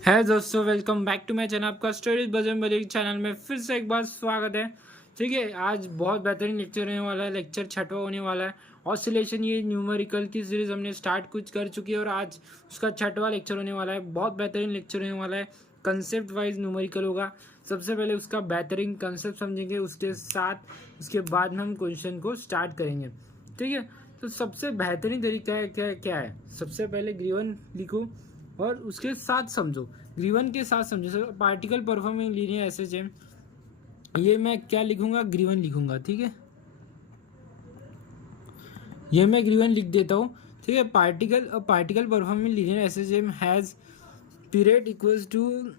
है दोस्तों, welcome back to my channel. आपका स्टडीज बजरंग बली चैनल में फिर से एक बार स्वागत है। ठीक है, आज बहुत बेहतरीन लेक्चर होने वाला है। लेक्चर 6वां होने वाला है। ऑसिलेशन, ये न्यूमेरिकल की सीरीज हमने स्टार्ट कुछ कर चुकी है और आज उसका 6वां लेक्चर होने वाला है। बहुत बेहतरीन लेक्चर होने वाला है। कंसेप्ट वाइज न्यूमेरिकल होगा। सबसे पहले उसका बेहतरीन कंसेप्ट समझेंगे, उसके साथ उसके बाद हम क्वेश्चन को स्टार्ट करेंगे। ठीक है, तो सबसे बेहतरीन तरीका है क्या है, सबसे पहले ग्रीवन लिखो और उसके साथ समझो, ग्रीवन के साथ समझो। Sir, particle performing linear SHM, ये मैं क्या लिखूंगा, ग्रीवन लिखूंगा। ठीक है, ये मैं ग्रीवन लिख देता हूँ। ठीक है, particle performing linear SHM has period equals to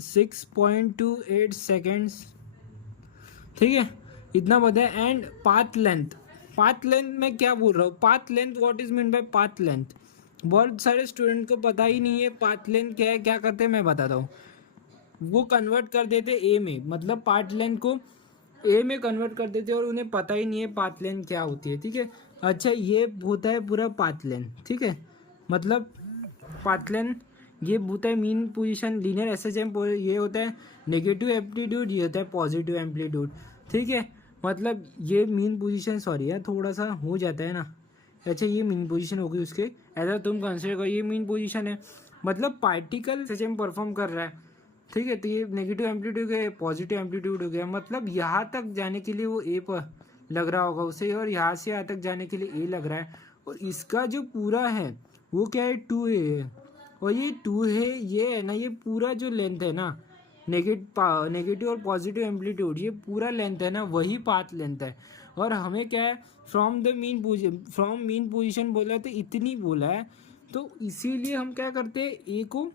6.28 seconds. ठीक है, इतना पता है। एंड पाथ लेंथ मैं क्या बोल रहा हूँ, path length, what is mean by path length. बहुत सारे स्टूडेंट को पता ही नहीं है पाथ लेंथ क्या है। क्या करते हैं मैं बताता हूँ, वो कन्वर्ट कर देते ए में, मतलब पाथ लेंथ को ए में कन्वर्ट कर देते और उन्हें पता ही नहीं है पाथ लेंथ क्या होती है। ठीक है, अच्छा, ये होता है पूरा पाथ लेंथ। ठीक है, मतलब पाथ लेंथ ये होता है मीन पोजीशन लीनियर एसएचएम, ये होता है नेगेटिव एम्पलीट्यूड, ये होता है पॉजिटिव एम्पलीट्यूड। ठीक है, मतलब ये मीन पोजीशन, सॉरी यार थोड़ा सा हो जाता है ना। अच्छा, ये मीन पोजीशन होगी उसके, ऐसा तुम कंसिडर करो, ये मीन पोजीशन है। मतलब पार्टिकल एसएचएम परफॉर्म कर रहा है। ठीक है, तो ये नेगेटिव एम्पलीट्यूड है, पॉजिटिव एम्पलीट्यूड हो गया। मतलब यहाँ तक जाने के लिए वो ए पर लग रहा होगा उसे, और यहाँ से यहाँ तक जाने के लिए ए लग रहा है। और इसका जो पूरा है वो क्या है, 2a है। और ये 2 है, ये है ना, ये पूरा जो लेंथ है ना, नेगेटिव और पॉजिटिव एम्पलीट्यूड, ये पूरा लेंथ है ना, वही पाथ लेंथ है। और हमें क्या है, फ्रॉम मीन पोजीशन बोला है तो इतनी बोला है, तो इसीलिए हम क्या करते हैं, ए को,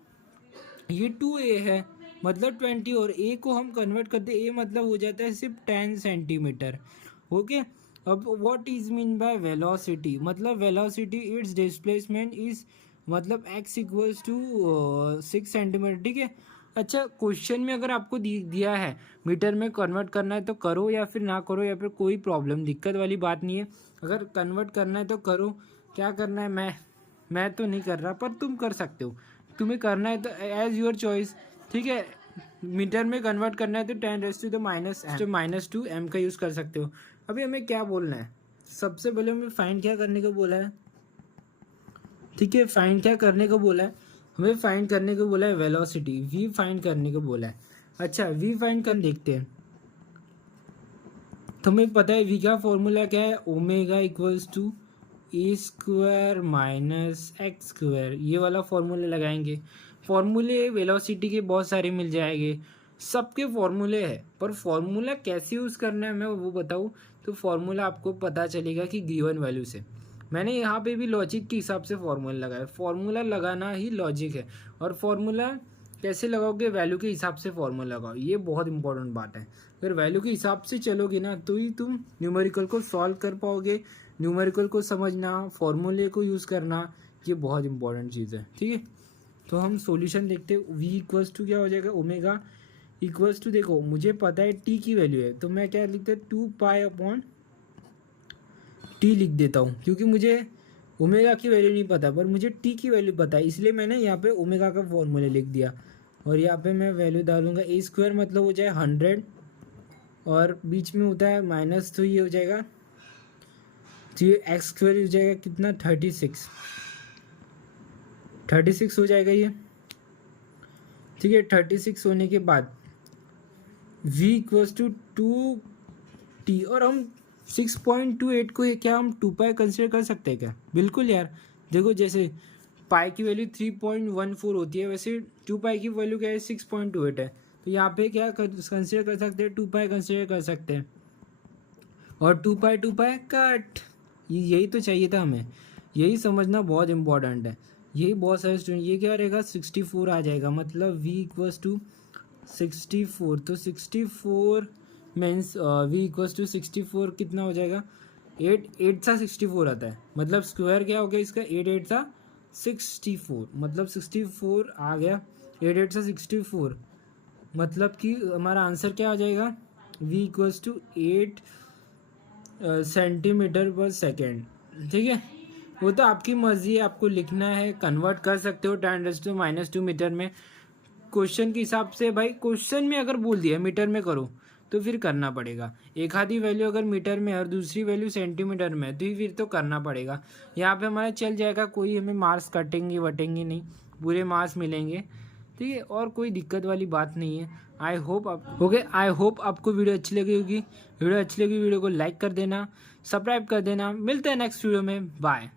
ये 2a है मतलब 20, और ए को हम कन्वर्ट करते हैं, ए मतलब हो जाता है सिर्फ 10 सेंटीमीटर। ओके, अब what is mean by velocity, मतलब वेलोसिटी इट्स डिस्प्लेसमेंट इज, मतलब x इक्वल्स टू 6 सेंटीमीटर। ठीक है, अच्छा, क्वेश्चन में अगर आपको दिया है मीटर में कन्वर्ट करना है तो करो, या फिर ना करो, या फिर कोई प्रॉब्लम दिक्कत वाली बात नहीं है। अगर कन्वर्ट करना है तो करो, क्या करना है, मैं तो नहीं कर रहा, पर तुम कर सकते हो। तुम्हें करना है तो एज योर चॉइस। ठीक है, मीटर में कन्वर्ट करना है तो 10⁻⁻² एम का यूज़ कर सकते हो। अभी हमें क्या बोलना है, सबसे पहले हमें फाइंड क्या करने को बोला है। ठीक है, फाइंड क्या करने को बोला है, हमें फाइंड करने को बोला है वेलोसिटी, वी फाइंड करने को बोला है। अच्छा, वी फाइंड कर देखते हैं। तुम्हें पता है वी का फॉर्मूला क्या है, omega equals to A square minus X square, ये वाला फॉर्मूले लगाएंगे। फॉर्मूले वेलोसिटी के बहुत सारे मिल जाएंगे, सबके फॉर्मूले हैं, पर फॉर्मूला कैसे यूज़ करना है मैं वो बताऊँ तो फॉर्मूला आपको पता चलेगा कि गिवन वैल्यू से। मैंने यहाँ पे भी लॉजिक के हिसाब से फॉर्मूला लगाया, फॉर्मूला लगाना ही लॉजिक है। और फॉर्मूला कैसे लगाओगे, वैल्यू के हिसाब से फॉर्मूला लगाओ, ये बहुत इंपॉर्टेंट बात है। अगर वैल्यू के हिसाब से चलोगे ना तो ही तुम न्यूमेरिकल को सॉल्व कर पाओगे। न्यूमेरिकल को समझना, फॉर्मूले को यूज़ करना, ये बहुत इंपॉर्टेंट चीज़ है। ठीक है, तो हम सॉल्यूशन देखते हैं। वी इक्वल्स टू क्या हो जाएगा, ओमेगा इक्वल्स टू, देखो मुझे पता है टी की वैल्यू है तो मैं क्या लिखता हूँ, 2π/t लिख देता हूँ, क्योंकि मुझे ओमेगा की वैल्यू नहीं पता पर मुझे टी की वैल्यू पता है, इसलिए मैंने यहाँ पे ओमेगा का फॉर्मूला लिख दिया। और यहाँ पे मैं वैल्यू डालूंगा, ए स्क्वायर मतलब हो जाए 100, और बीच में होता है माइनस, तो ये हो जाएगा, तो ये एक्स स्क्वायर हो जाएगा कितना, 36 हो जाएगा ये। ठीक है, 36 होने के बाद v इक्वल्स टू 2t, और हम 6.28 को क्या हम 2π कंसिडर कर सकते हैं क्या, बिल्कुल यार। देखो, जैसे पाई की वैल्यू 3.14 होती है, वैसे 2π की वैल्यू क्या है, 6.28 है। तो यहाँ पे क्या कंसिडर कर सकते हैं, 2π कंसिडर कर सकते हैं। और 2π कट, यही तो चाहिए था हमें, यही समझना बहुत इंपॉर्टेंट है। यही बहुत सारे स्टूडेंट, ये क्या रहेगा, 64 आ जाएगा, मतलब v इक्वल्स टू 64, तो 64 मीन्स v इक्वल्स टू 64 कितना हो जाएगा, 8 सा 64 आता है, मतलब स्क्वायर क्या हो गया इसका, 8 सा 64, मतलब 64 आ गया, 8 सा 64, मतलब कि हमारा आंसर क्या आ जाएगा, v इक्वल्स टू 8 सेंटीमीटर पर सेकेंड। ठीक है, वो तो आपकी मर्जी है, आपको लिखना है, कन्वर्ट कर सकते हो 10⁻² मीटर में, क्वेश्चन के हिसाब से भाई, क्वेश्चन में अगर बोल दिया मीटर में करो तो फिर करना पड़ेगा। एक आधी वैल्यू अगर मीटर में और दूसरी वैल्यू सेंटीमीटर में तो फिर तो करना पड़ेगा। यहाँ पे हमारा चल जाएगा, कोई हमें मार्क्स कटेंगे वटेंगे नहीं, पूरे मार्क्स मिलेंगे, ठीक है, और कोई दिक्कत वाली बात नहीं है। आई होप आपको वीडियो अच्छी लगी होगी। वीडियो अच्छी लगी वीडियो को लाइक कर देना, सब्सक्राइब कर देना। मिलते हैं नेक्स्ट वीडियो में, बाय।